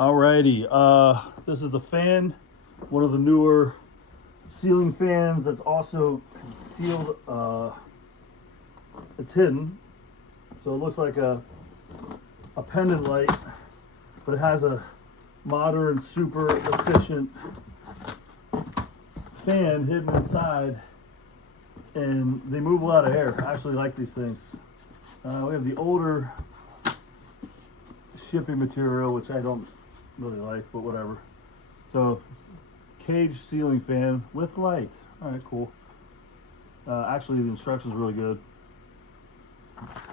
Alrighty, this is the fan, one of the newer ceiling fans that's also concealed. It's hidden, so it looks like a pendant light, but it has a modern, super efficient fan hidden inside, and they move a lot of air. I actually like these things. We have the older shipping material, which I don't really like, but whatever. So, cage ceiling fan with light. All right, cool. Actually, the instructions are really good.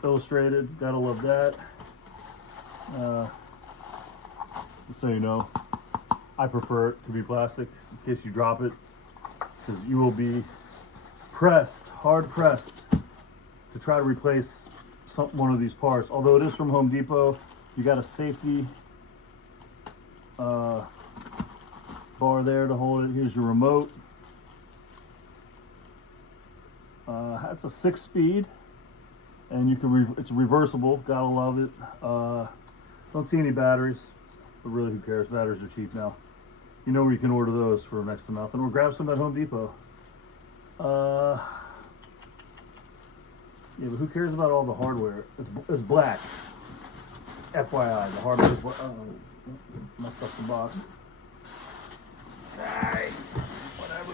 Illustrated, gotta love that. Just so you know, I prefer it to be plastic in case you drop it, because you will be hard pressed to try to replace one of these parts. Although it is from Home Depot, you got a safety bar there to hold it. Here's your remote. It's a 6-speed, and you can it's reversible. Gotta love it. Don't see any batteries, but really, who cares? Batteries are cheap now. You know where you can order those for next to nothing, or grab some at Home Depot. Yeah, but who cares about all the hardware? It's black. FYI, the hardware is black. Messed up the box. Alright, whatever.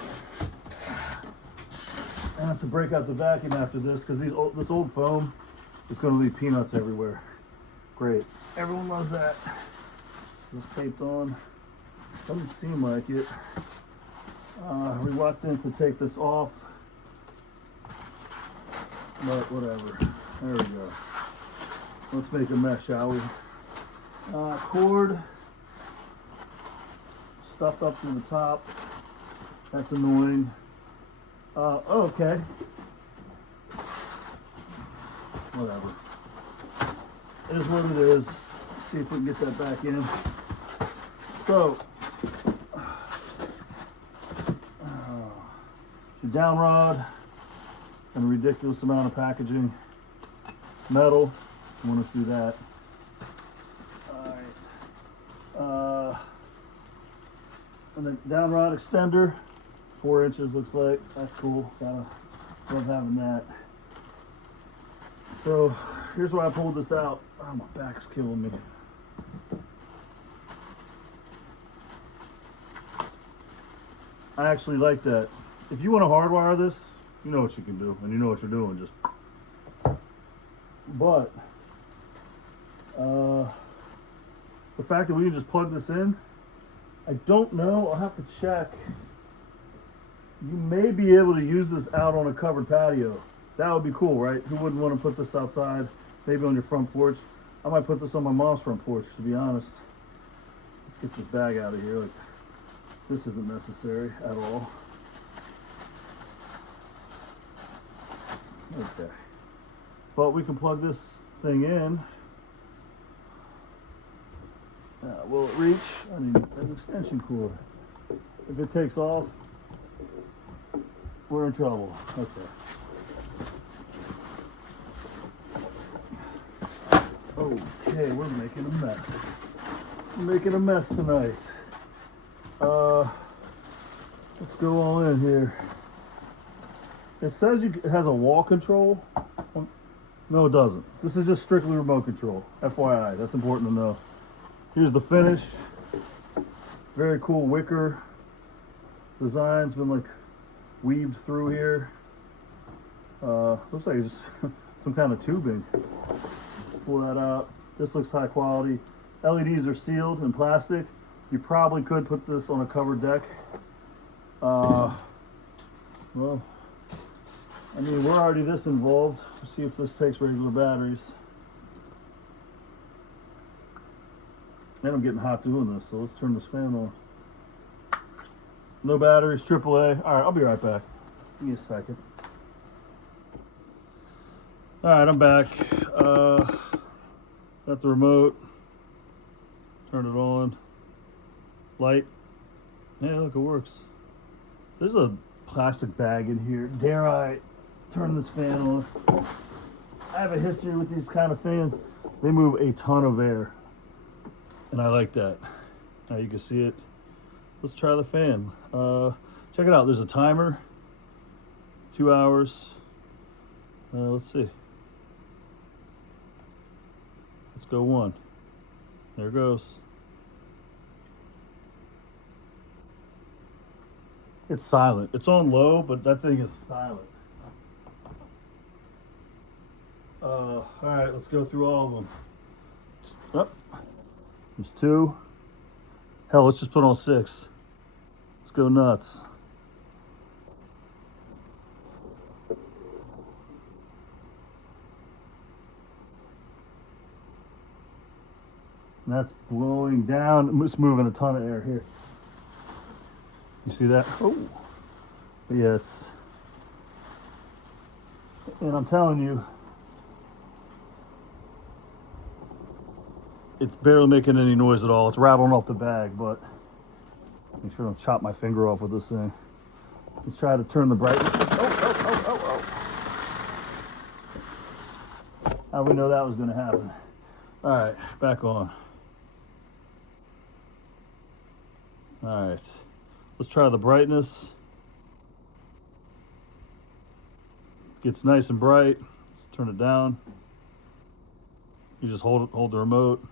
I have to break out the vacuum after this because this old foam is going to leave peanuts everywhere. Great. Everyone loves that. It's taped on. Doesn't seem like it. Reluctant to take this off, but whatever. There we go. Let's make a mess, shall we? Cord stuffed up to the top. That's annoying. Okay. Whatever. It is what it is. Let's see if we can get that back in. So, your down rod and a ridiculous amount of packaging. Metal. You want to see that. Alright. And then down rod extender. 4 inches looks like. That's cool. Gotta love having that. So here's where I pulled this out. Oh, my back's killing me. I actually like that. If you want to hardwire this, you know what you can do, and you know what you're doing. Just, but the fact that we can just plug this in, I don't know. I'll have to check. You may be able to use this out on a covered patio. That would be cool, right? Who wouldn't want to put this outside? Maybe on your front porch. I might put this on my mom's front porch, to be honest. Let's get this bag out of here. Like, this isn't necessary at all. Okay. But we can plug this thing in. Will it reach? I need an extension cord. If it takes off, we're in trouble. Okay. Okay, we're making a mess. We're making a mess tonight. Let's go all in here. It says it has a wall control. No, it doesn't. This is just strictly remote control. FYI, that's important to know. Here's the finish. Very cool wicker design's been like weaved through here. Looks like it's just some kind of tubing. Pull that out. This looks high quality. LEDs are sealed in plastic. You probably could put this on a covered deck. Well, I mean, we're already this involved. Let's see if this takes regular batteries. And I'm getting hot doing this, so let's turn this fan on. No batteries, AAA. All right, I'll be right back. Give me a second. All right, I'm back. Got the remote. Turn it on. Light. Yeah, look, it works. There's a plastic bag in here. Dare I turn this fan on? I have a history with these kind of fans. They move a ton of air, and I like that. Now you can see it. Let's try the fan. Check it out. There's a timer. 2 hours. Let's see. Let's go 1. There it goes. It's silent. It's on low, but that thing is silent. All right, let's go through all of them. Oh, there's 2. Hell, let's just put on 6. Let's go nuts. And that's blowing down. It's moving a ton of air here. You see that? Oh, but yeah, it's. And I'm telling you, it's barely making any noise at all. It's rattling off the bag, but make sure I don't chop my finger off with this thing. Let's try to turn the brightness. Oh. How do we know that was going to happen? All right, back on. All right, let's try the brightness. Gets nice and bright. Let's turn it down. You just hold the remote.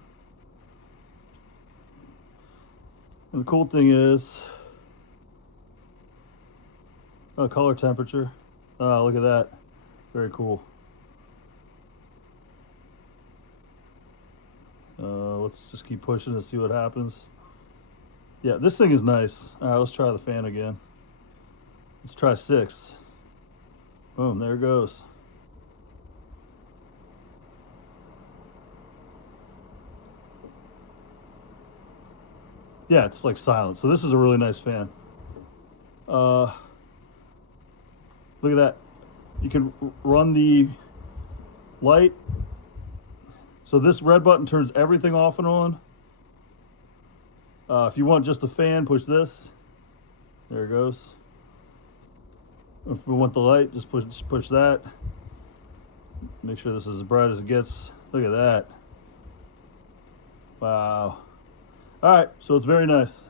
And the cool thing is, color temperature. Oh, look at that. Very cool. Let's just keep pushing and see what happens. Yeah, this thing is nice. All right, let's try the fan again. Let's try 6. Boom, there it goes. Yeah, it's like silent. So this is a really nice fan. Look at that. You can run the light. So this red button turns everything off and on. If you want just the fan, push this. There it goes. If we want the light, just push that. Make sure this is as bright as it gets. Look at that. Wow. All right, so it's very nice.